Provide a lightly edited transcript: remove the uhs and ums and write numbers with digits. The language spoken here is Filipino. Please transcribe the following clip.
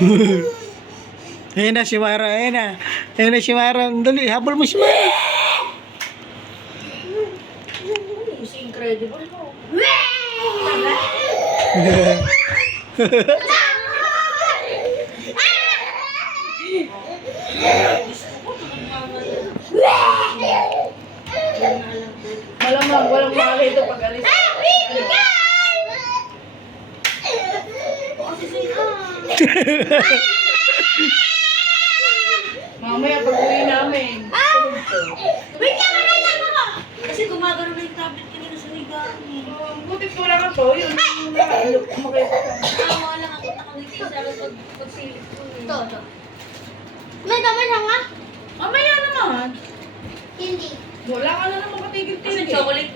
Ayan na si Mara, ayan na. Ayan na si Mara. Dali, habol mo si Mara. Is incredible mo. Malamang, walang makakita pag alis. Mamaya pag uwi namin. Wait lang, nakita mo ko! Kasi gumagano na yung tablet kanina sa higaan eh. Buti ko lang ito. Yun, makita ka. Awa lang ako nakangiti sa pagsilip ko eh. Ito. May tama siya nga? Mamaya naman. Hindi. Wala ka na naman katigil-tigil.